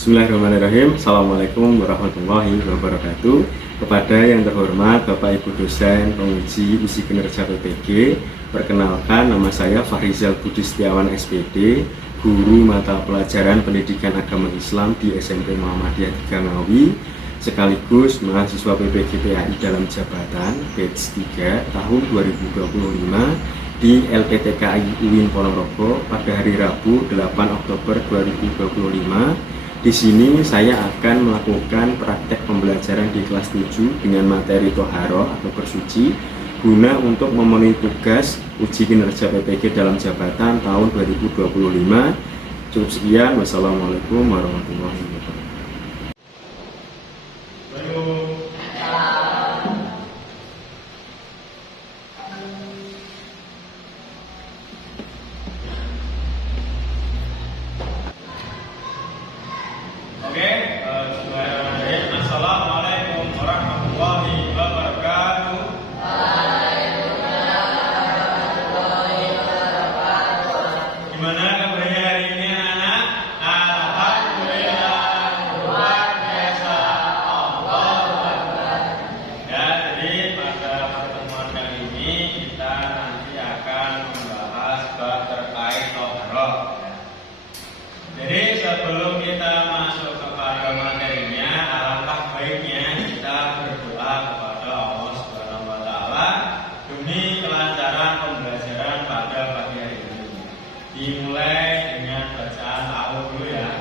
Bismillahirrahmanirrahim. Assalamualaikum warahmatullahi wabarakatuh. Kepada yang terhormat Bapak Ibu dosen penguji uji kinerja PPG, perkenalkan, nama saya Fahrizal Budi Setiawan SPD, guru mata pelajaran pendidikan agama Islam di SMP Muhammadiyah 3 Ngawi, sekaligus mahasiswa PPG PAI dalam jabatan batch 3 tahun 2025 di LPTKI UIN Ponorogo pada hari Rabu 8 Oktober 2025. Di sini saya akan melakukan praktek pembelajaran di kelas 7 dengan materi Toharoh atau bersuci guna untuk memenuhi tugas uji kinerja PPG dalam jabatan tahun 2025. Cukup sekian. Wassalamualaikum warahmatullahi wabarakatuh. Assalamualaikum warahmatullahi wabarakatuh. Gimana kabarnya hari ini anak? Alhamdulillah, luar biasa. Allahu Akbar. Ya, jadi pada pertemuan kali ini kita nanti akan membahas bab terkait Toharoh. Jadi sebelum kita masuk kepada materinya, alangkah baiknya kita berdoa kepada Allah Subhanahu wa taala demi kelancaran pembelajaran pada pagi hari ini. Dimulai dengan bacaan ta'awudz dulu ya.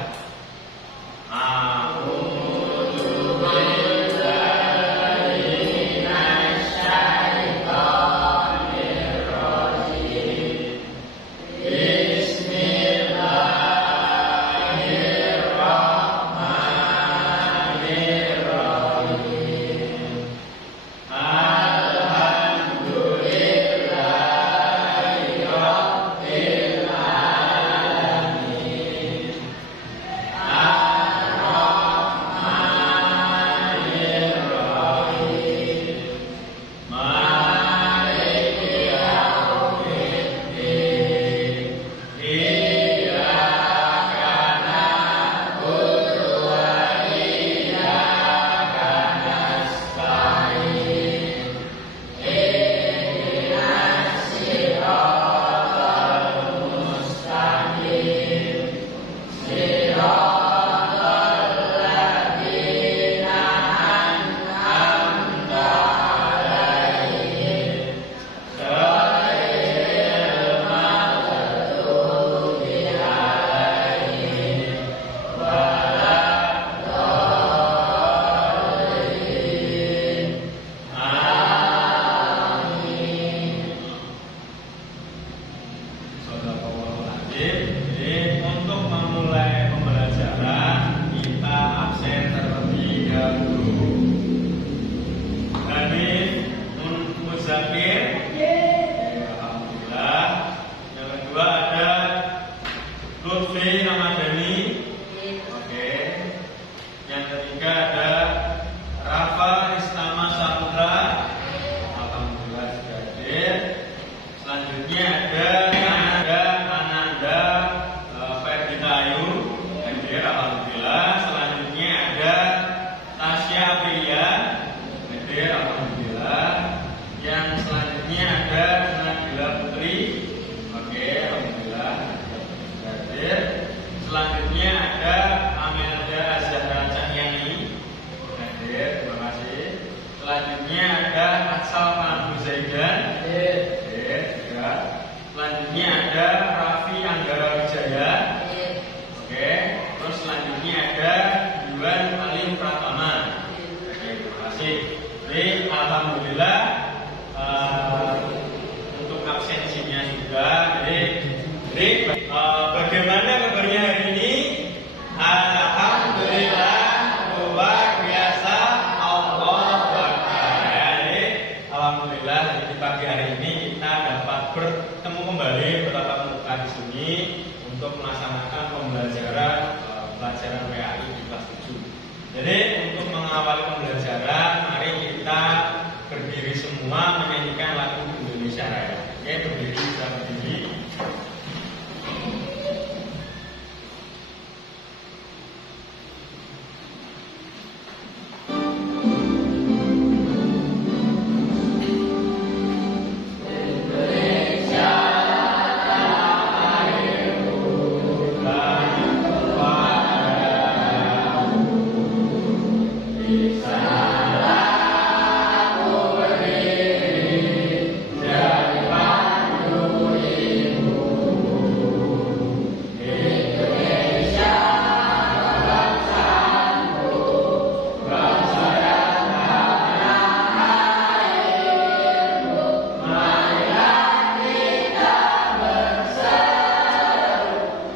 Jadi untuk memulai pembelajaran kita absen terlebih dahulu. Hanif Muzakir, alhamdulillah. Yang kedua ada Lutfi Ramadhani, oke. Yang ketiga ada Rafa Istama Saputra, alhamdulillah sudah hadir. Selanjutnya ada alhamdulillah. Selanjutnya ada Tasya Aprilia, alhamdulillah. Yang selanjutnya ada Nabila Putri, oke, alhamdulillah. Selanjutnya ada Amelda Zahra Cahyani, terima kasih. Selanjutnya ada Aksal Pandu Zaidan, juga. Selanjutnya ada Raffi Anggara Wijaya, oke. Terus selanjutnya ada Yuan Alim Pratama. Oke, terima kasih. Jadi alhamdulillah untuk absensinya juga. Jadi bagaimana kabarnya hari ini? Alhamdulillah, luar biasa. Allahu Akbar. Jadi alhamdulillah di pagi hari ini kita dapat bertemu kembali bertatap muka di sini untuk melaksanakan pembelajaran PAI di kelas 7. Jadi untuk mengawali pembelajaran, mari kita berdiri semua menyanyikan lagu Indonesia Raya. Oke, berdiri, kita berdiri.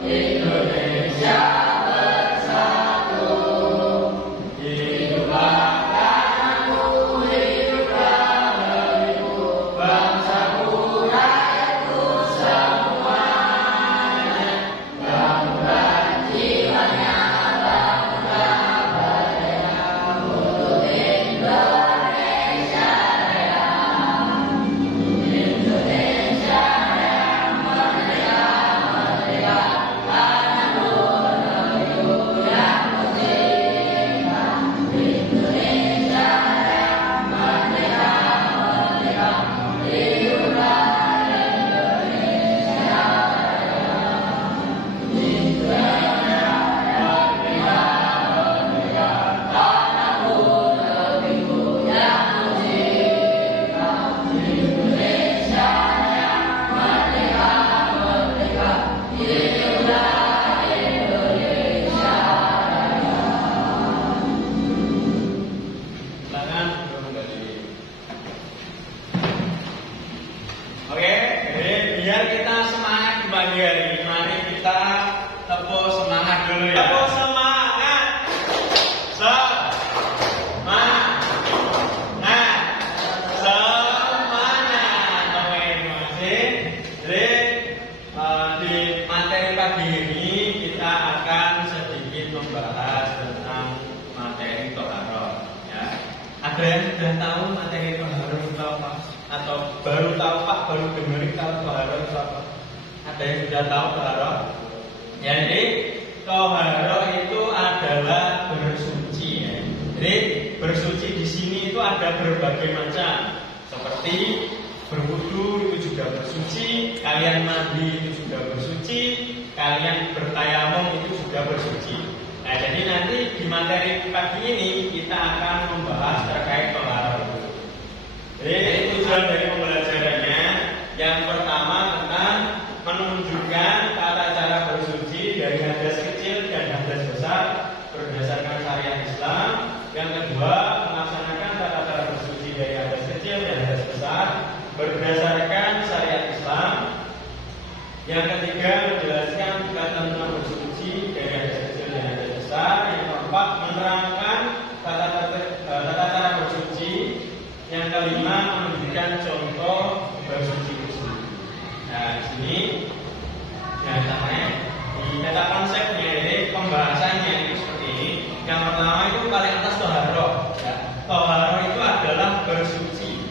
Indonesia bersatu. Hiduplah tanahku, hiduplah negeriku, bangsaku, rakyatku semuanya. Bangunlah jiwanya, bangunlah merdeka untuk Indonesia Raya. Indonesia Raya, merdeka, merdeka, tanahku, negeriku yang tercinta. Indonesia Raya, merdeka, merdeka, hiduplah Indonesia Raya. Indonesia Raya, merdeka, merdeka, tanahku, negeriku yang tercinta. Indonesia Raya, merdeka, merdeka, hiduplah Indonesia Raya. Silakan kembali. Oke, jadi biar kita semangat kembali hari ini, mari kita tepuk semangat dulu ya. Tepuk semangat. Semangat. Oke, terima kasih. Jadi di materi pagi ini kita akan sedikit membahas tentang materi toharoh. Ya. Ada yang sudah tahu materi toharoh itu apa? Atau baru tahu Pak, baru dengerin kalau toharoh itu apa? Ada yang sudah tahu toharoh? Ya, jadi toharoh itu adalah bersuci. Ya. Jadi bersuci di sini itu ada berbagai macam, seperti berwudu itu juga bersuci, kalian mandi itu juga bersuci, kalian bertayamum itu juga bersuci. Nah, jadi nanti di materi pagi ini kita akan membahas terkait toharoh itu. Jadi tujuan dari pembelajarannya yang pertama tentang menunjukkan tata cara bersuci dari hadas kecil dan hadas besar berdasarkan syariat Islam. Yang kedua, melaksanakan tata cara bersuci dari hadas kecil dan hadas besar berdasarkan syariat Islam. Yang ketiga, menjelaskan tentang bersuci dari hadas kecil dan hadas besar. Yang keempat, menerangkan tata cara bersuci. Yang kelima, menunjukkan contoh bersuci itu. Nah, di sini di data konsepnya, jadi pembahasannya itu seperti ini. Yang pertama itu paling atas toharoh. Ya. Toharoh itu adalah bersuci.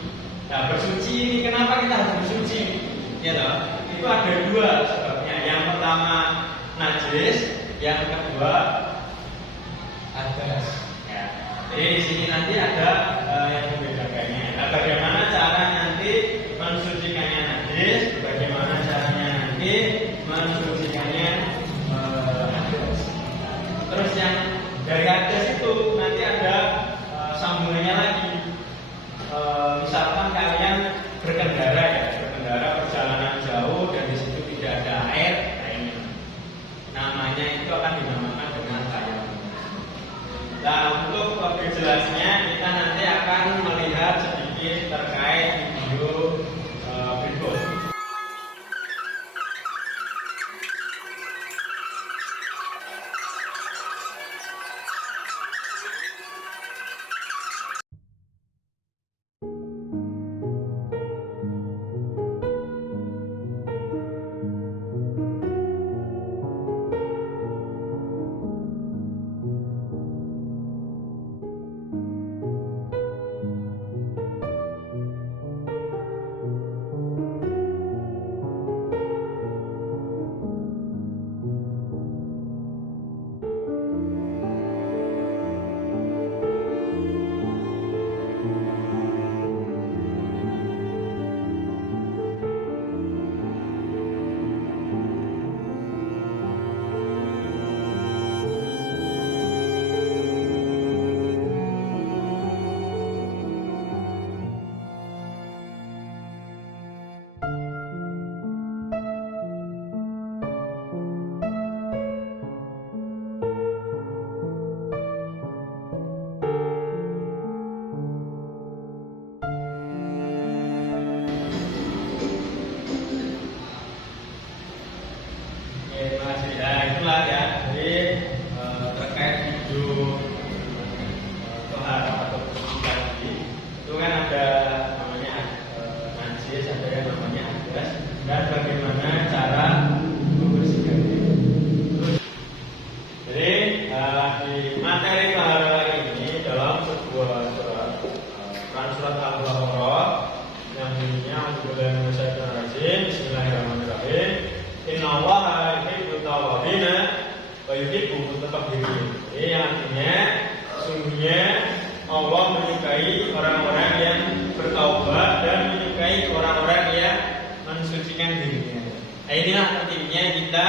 Nah, bersuci ini kenapa kita harus bersuci? Ya, toh? Itu ada dua sebabnya. Yang pertama najis, yang kedua hadas. Ya. Jadi di sini nanti ada yang membedakannya. Nah, bagaimana cara nanti mensucikannya najis, bagaimana caranya nanti mensucikannya hadas. Terus yang dari hadas itu nanti ada sambungannya lagi. Misalkan kalian berkendara perjalanan jauh dan di situ tidak ada air, nah ini namanya itu akan dinamakan dengan tayamum. Nah, untuk lebih jelasnya kita nanti akan melihat mensucikan dirinya. Nah, inilah pentingnya kita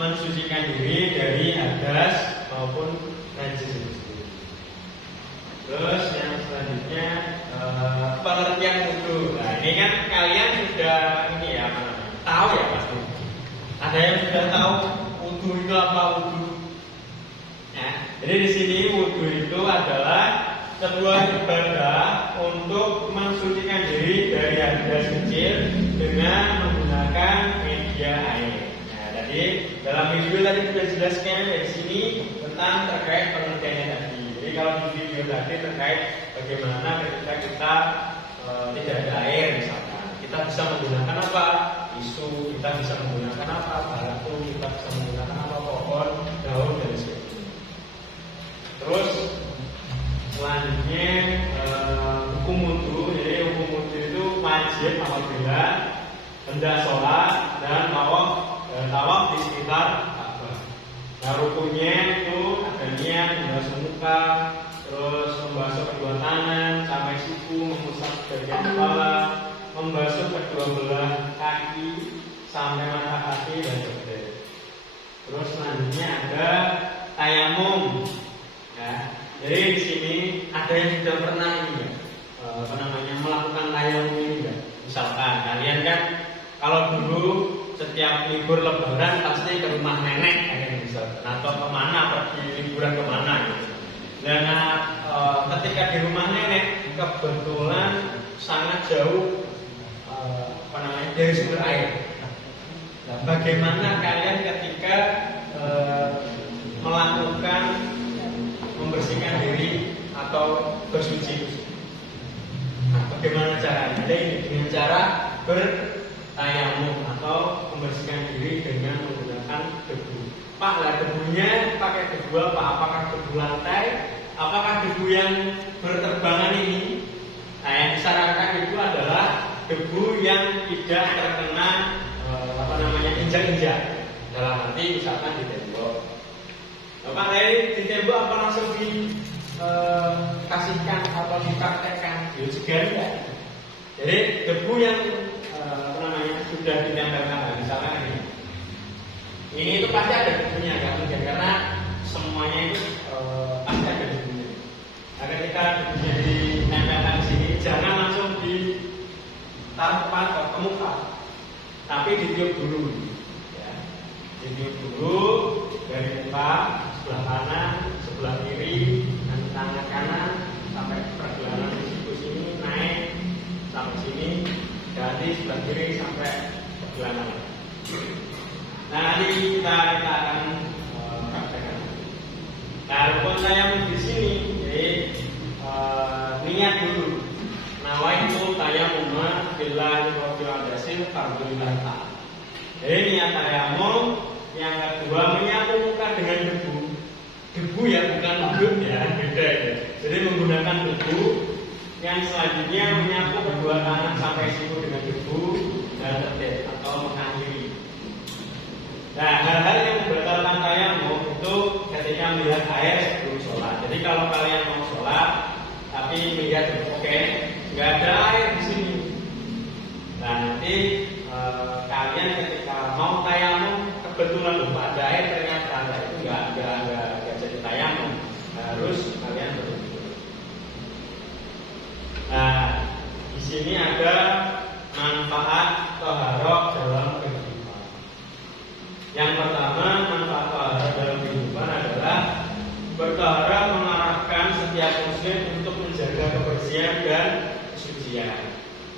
mensucikan diri dari hadas maupun najis itu sendiri. Terus yang selanjutnya pengertian wudu. Nah, ini kan kalian sudah ini ya apa namanya? Tahu ya pasti. Ada yang sudah tahu wudu itu apa wudu? Ya, jadi di sini wudu itu adalah sebuah ibadah untuk mensucikan diri dari hadas kecil dengan menggunakan media air. Nah, jadi dalam video tadi sudah jelaskan di sini tentang terkait pengertiannya tadi. Jadi kalau di video tadi terkait bagaimana ketika kita tidak ada air misalkan, kita bisa menggunakan apa? Tisu, kita bisa menggunakan apa? Batu, kita bisa menggunakan apa? Pohon, daun dan sebagainya. Terus selanjutnya hukum wudu. Jadi hukum wudu itu wajib apabila hendak sholat dan tawaf di sekitar Ka'bah. Nah, rukunnya itu ada niat membasuh muka, terus membasuh kedua tangan sampai siku, mengusap bagian kepala, membasuh kedua belah kaki sampai mata kaki dan sebagainya. Terus selanjutnya ada tayamum. Ya, jadi di sini ada yang sudah pernah ini ya, melakukan tayamum ini ya. Misalkan kalian kan kalau dulu setiap libur lebaran pasti ke rumah nenek misalkan, atau kemana pergi liburan kemana gitu. Dan ketika di rumah nenek kebetulan sangat jauh dari sumber air. Nah, bagaimana kalian ketika melakukan membersihkan diri atau bersuci? Nah, bagaimana caranya? Ini dengan cara bertayamum atau membersihkan diri dengan menggunakan debu. Pak, lah debunya pakai debu apa? Apakah debu lantai? Apakah debu yang berterbangan ini? Nah, yang disarankan itu adalah debu yang tidak terkena injak-injak. Dalam arti misalkan di tembok. Bapak dari di tembok apa langsung dikasihkan atau dipraktekkan? Ya juga enggak. Jadi debu yang sudah ditempelkan, misalkan ini itu pasti ada debunya, kan? Karena semuanya itu pasti ada debunya. Nah, ketika debunya ditempelkan sini, jangan langsung ditaruh ke muka, tapi ditiup dulu. Ya. Ditiup dulu dari muka, sebelah kanan, sebelah kiri, dan tangan kanan sampai pergelangan siku sini naik sampai sini, jadi sebelah kiri sampai pergelangan. Nah, nanti kita akan praktekkan. Nah, rukun tayamum di sini, jadi niat dulu. Nawaitu tayamum billahi rabbil alamin fardhulillah ta'ala. Jadi niat tayamum. Yang kedua, menyapu muka dengan debu. Debu ya, bukan udut ya, beda ya. Jadi menggunakan debu. Yang selanjutnya menyapu kedua tangan sampai siku dengan debu dan tertib atau mengakhiri. Nah, hal-hal yang membatalkan tayamum itu ketika melihat air sebelum sholat. Jadi kalau kalian mau sholat tapi melihat oke, nggak ada air di sini. Nah, nanti kalian ketika mau tayamum kebetulan lupa ada air, ternyata itu nggak jadi tayamum, harus kalian berwudu. Nah, di sini ada manfaat taharah dalam kehidupan. Yang pertama, manfaat taharah dalam kehidupan adalah bertaharah mengarahkan setiap muslim untuk menjaga kebersihan dan kesucian.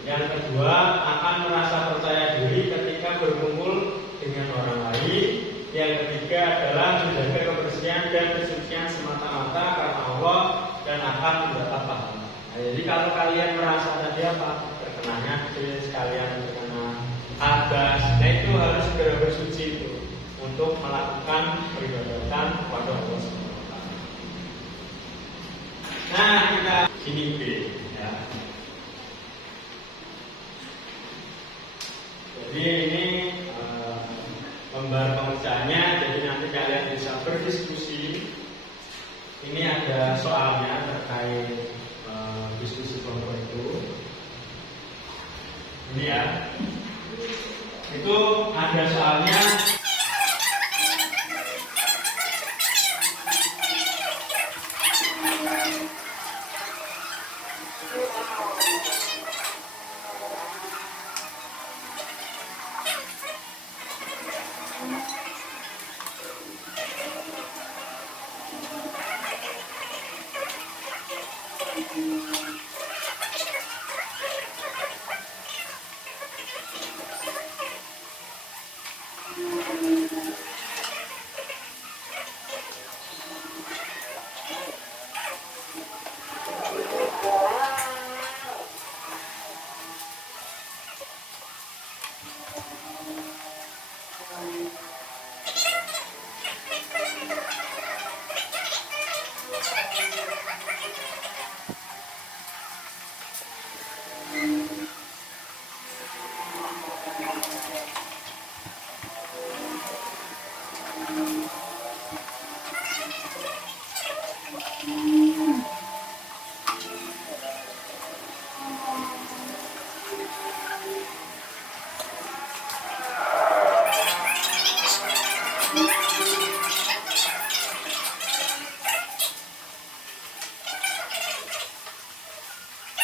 Yang kedua, akan merasa percaya diri ketika berkumpul dengan orang lain. Yang ketiga adalah menjaga kebersihan dan kesucian semata-mata karena Allah dan akan mendapat pahala. Nah, jadi kalau kalian merasa tadi apa? Terkena najis, kalian terkena hadas, nah itu harus segera bersuci itu untuk melakukan peribadatan kepada Allah SWT. Nah, kita sini B ya. Jadi ini lembar pengerjaannya, jadi nanti kalian bisa berdiskusi. Ini ada soalnya terkait diskusi kelompok itu. Ini ya. Itu ada soalnya.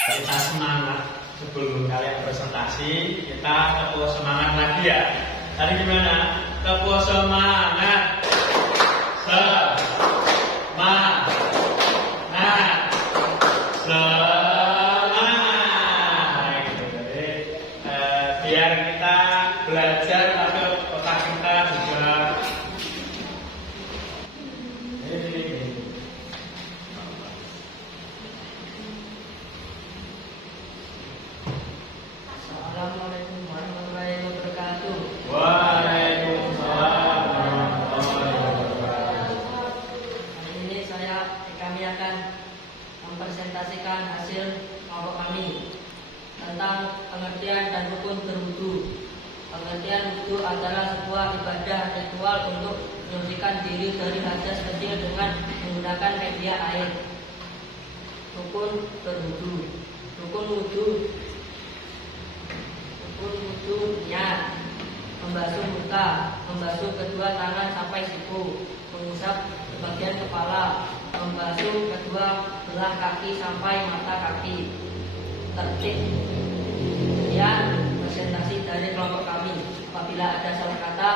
Kita semangat sebelum kalian presentasi, kita tepuk semangat lagi ya. Tadi gimana? Tepuk semangat. Semangat. Semangat. Gitu. Jadi biar kita belajar tapi otak kita juga Assalamualaikum warahmatullahi wabarakatuh. Waalaikumsalam warahmatullahi wabarakatuh. Hari ini kami akan mempresentasikan hasil kelompok kami tentang pengertian dan rukun berwudu. Pengertian wudu adalah sebuah ibadah ritual untuk menyucikan diri dari hadas kecil dengan menggunakan media air. Rukun berwudu. Rukun wudunya membasuh muka, membasuh kedua tangan sampai siku, mengusap sebagian kepala, membasuh kedua belah kaki sampai mata kaki. Tertib sekian presentasi dari kelompok kami. Apabila ada salah kata,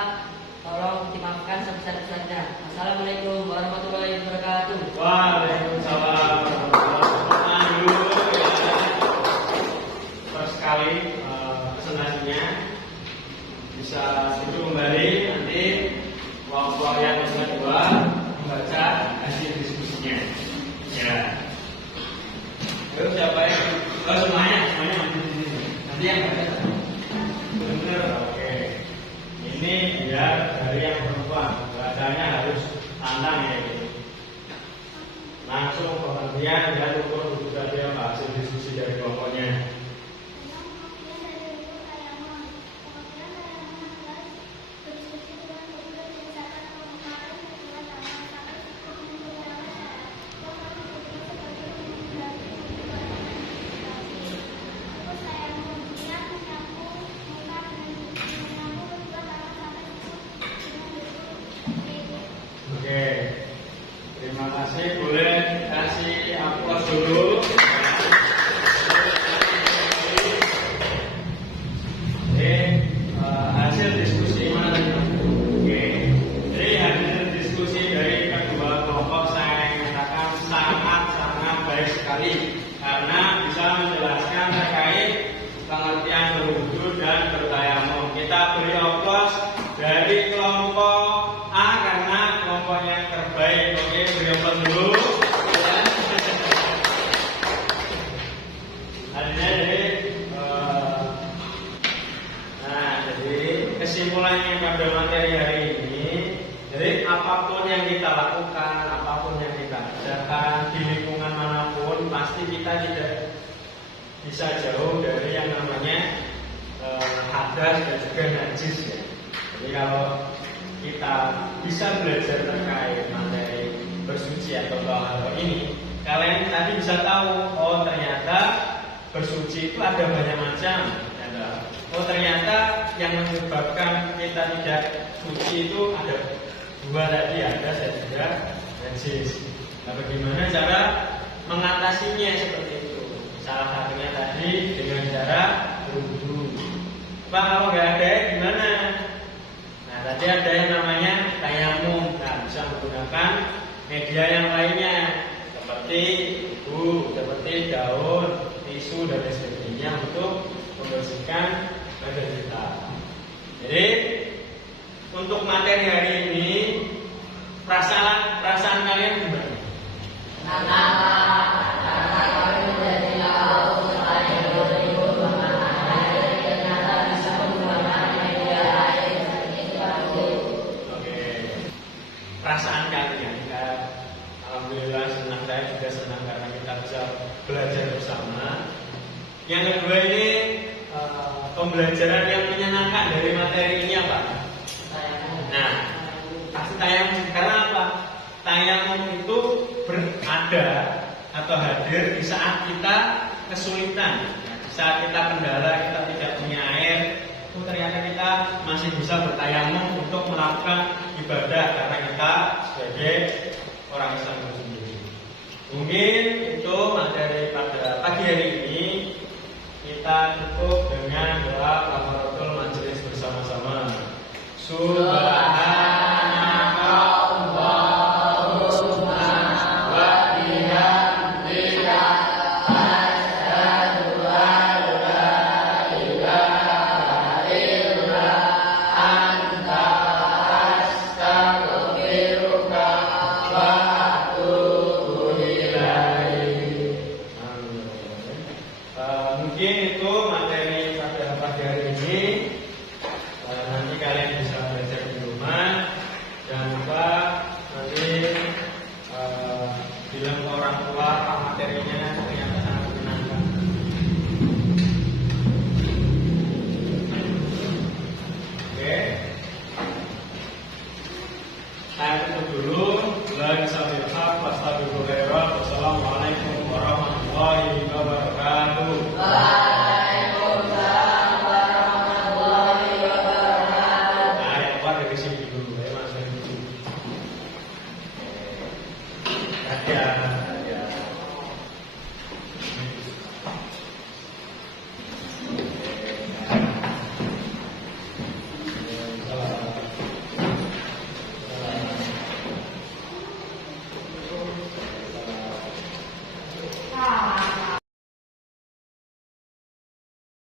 tolong dimaafkan sebesar-besarnya. Assalamualaikum warahmatullahi wabarakatuh. Waalaikumsalam warahmatullahi wabarakatuh. Terus sekali presentasinya bisa duduk kembali, nanti kelompok yang kedua membaca hasil diskusinya. Ya. Terus siapa yang? Semuanya nanti yang baca. Benar, oke. Ini biar dari yang perempuan bacanya harus tantang ya gitu. Langsung pengertian dan ukur buku tadi apa hasil diskusi dari kelompoknya. Oke, terima kasih. Boleh kasih aplaus dulu. Oke, hasil diskusi mana tadi? Oke, jadi hasil diskusi dari kedua kelompok saya nyatakan sangat baik sekali karena bisa menjelaskan terkait pengertian berwudu dan bertayamum. Kita beri aplaus dari kelompok A karena kelompok yang terbaik. Oke, beri aplaus dulu. Jadi kesimpulannya pada materi hari ini, jadi apapun yang kita lakukan, apapun yang kita kerjakan di lingkungan manapun, pasti kita tidak bisa jauh dari yang namanya hadas dan juga najis ya. Jadi kalau kita bisa belajar terkait materi bersuci atau hal ini, kalian tadi bisa tahu, oh ternyata bersuci itu ada banyak macam. Ada oh ternyata yang menyebabkan kita tidak suci itu ada dua tadi, ada dan najis. Nah, bagaimana cara mengatasinya seperti itu? Salah satunya tadi dengan cara berwudu. Pak, kalau nggak ada gimana? Nah, tadi ada yang namanya tayamum. Nah, bisa menggunakan media yang lainnya seperti buku, seperti daun, tisu dan lain sebagainya untuk membersihkan badan kita. Jadi untuk materi hari ini perasaan kalian gimana? Oke. Perasaan kalian ya, alhamdulillah senang, saya juga senang karena kita bisa belajar bersama. Yang kedua ini pembelajaran yang menyenangkan dari materi ini apa? Nah, pasti tayamum. Karena apa? Tayamum itu berada atau hadir di saat kita kesulitan, di saat kita kendala, kita tidak punya air, itu ternyata kita masih bisa bertayamum untuk melakukan ibadah karena kita sebagai orang Islam itu sendiri. Mungkin itu materi pada pagi hari ini. Kita cukup dengan doa kafaratul majelis bersama-sama. Subhanaka Allahumma wa bihamdika asyhadu an la ilaha illa anta astaghfiruka wa atubu ilaik. Mungkin itu materi pada pagi hari ini. Nanti kalian bisa belajar di rumah. Jangan lupa nanti bilang ke orang tua apa materinya, ternyata sangat menyenangkan. Oke, saya tutup dulu. Wassalamualaikum warahmatullahi wabarakatuh. Waalaikumsalam warahmatullahi wabarakatuh. Nah, yang keluar dari sini dulu, ya mas. Ya.